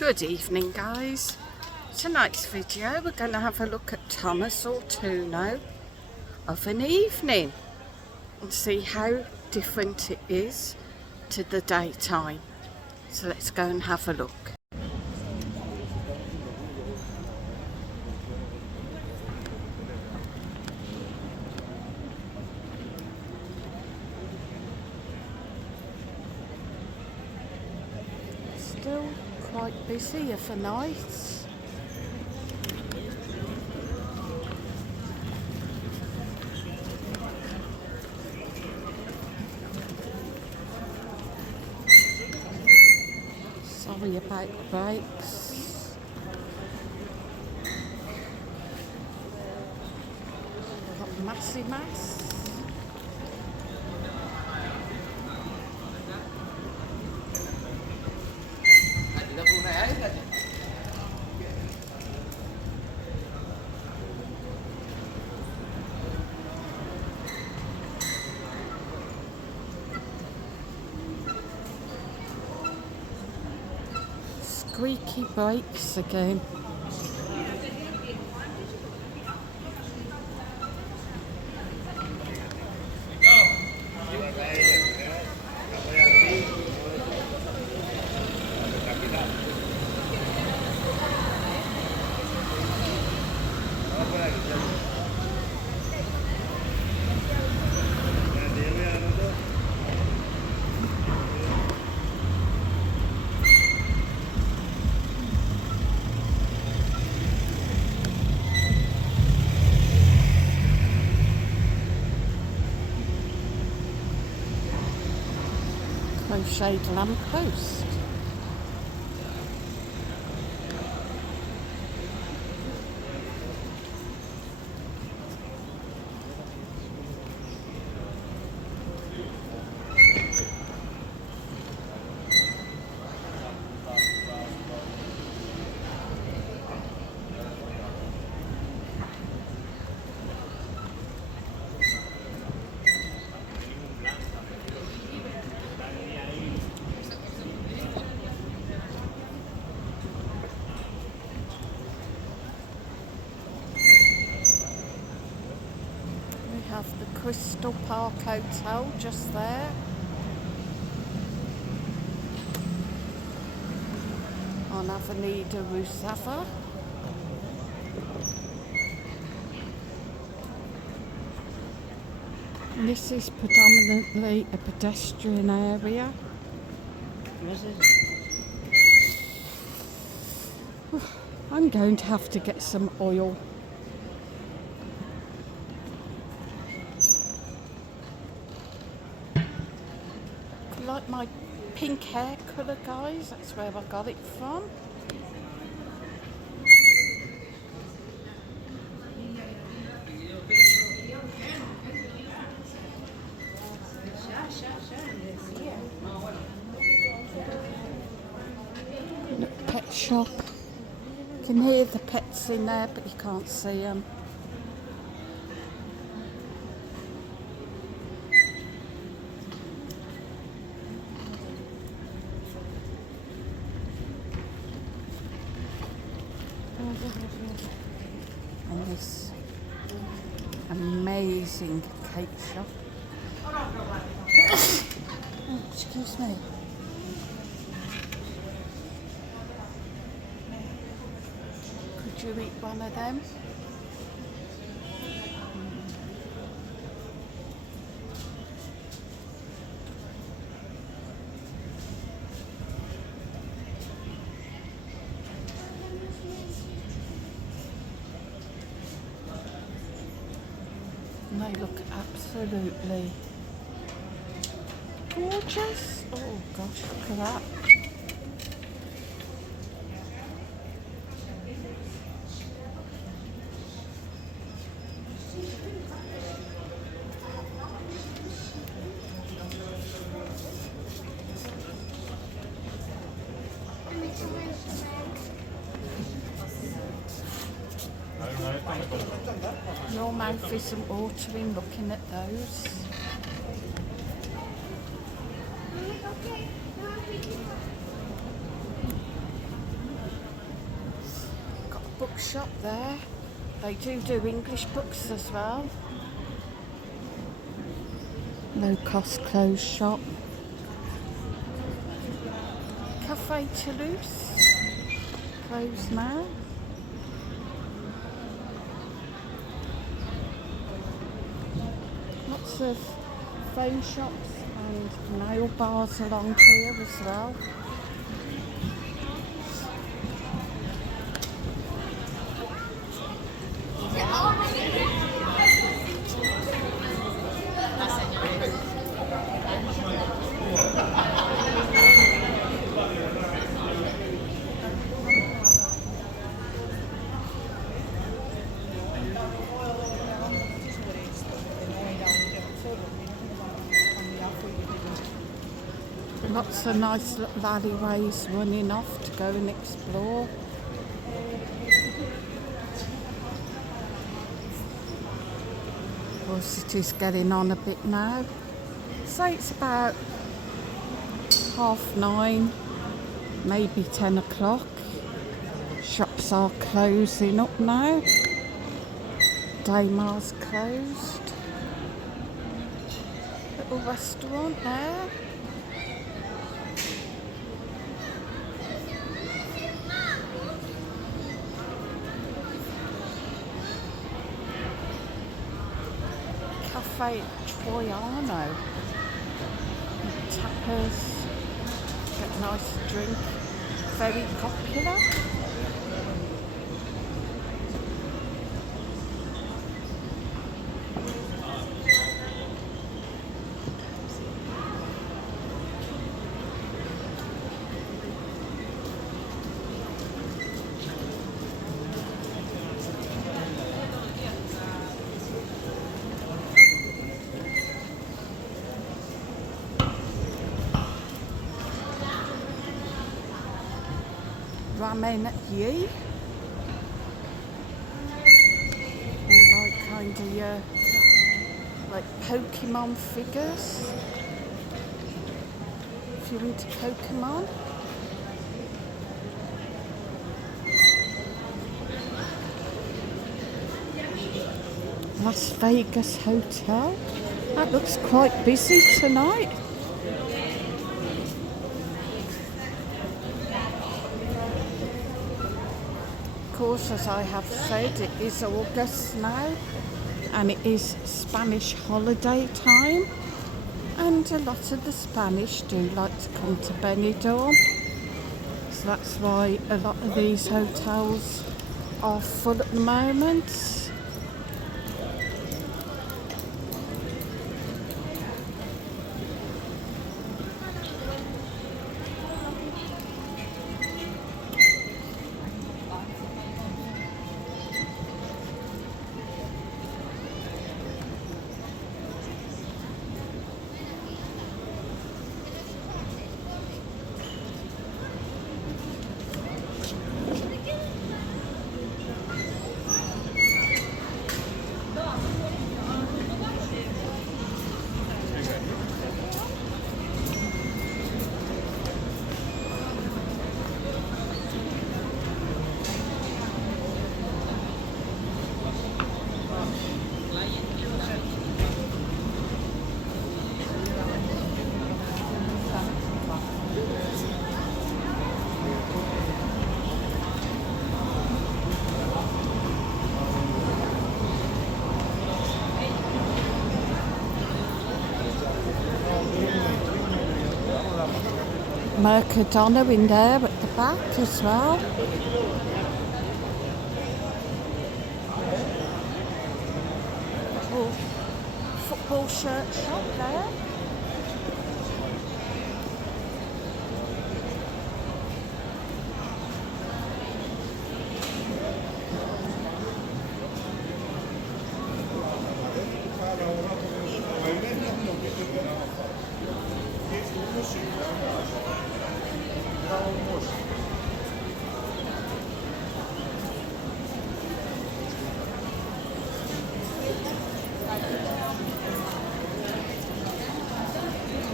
Good evening, guys. Tonight's video we're going to have a look at Tomas Ortuno of an evening and see how different it is to the daytime. So let's go and have a look. Still quite busy for nights. Sorry about the brakes. We've got massive mass. Squeaky brakes again. Crocheted lamppost. Have the Crystal Park Hotel just there. On Avenida Rusava. And this is predominantly a pedestrian area. I'm going to have to get some oil. Like my pink hair colour, guys, that's where I got it from. Look, pet shop. You can hear the pets in there, but you can't see them. And this amazing cake shop. Oh, excuse me. Could you eat one of them? And they look absolutely gorgeous. Oh gosh, look at that. Your mouth isn't watering looking at those. bookshop there. They do English books as well. Low cost clothes shop. Cafe Toulouse. Closed now. Lots of phone shops and nail bars along here as well. Lots of nice little alleyways running off to go and explore. Of course it is getting on a bit now. So it's about 9:30, maybe 10 o'clock. Shops are closing up now. Daymar's closed. Little restaurant there. Cafe Troiano. Tapas, get a nice drink, very popular. Ramen Yi. Or like kind of like Pokemon figures. If you're into Pokemon. Las Vegas Hotel. That looks quite busy tonight. Of course, as I have said, it is August now and it is Spanish holiday time, and a lot of the Spanish do like to come to Benidorm, so that's why a lot of these hotels are full at the moment. Mercadona in there at the back as well. Little football shirt shop there.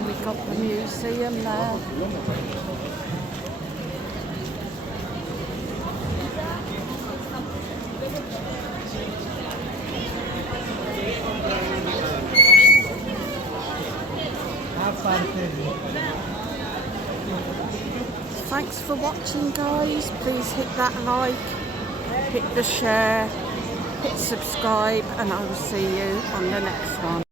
We've got the museum there. Thanks for watching, guys. Please hit that like, hit the share, hit subscribe, and I will see you on the next one.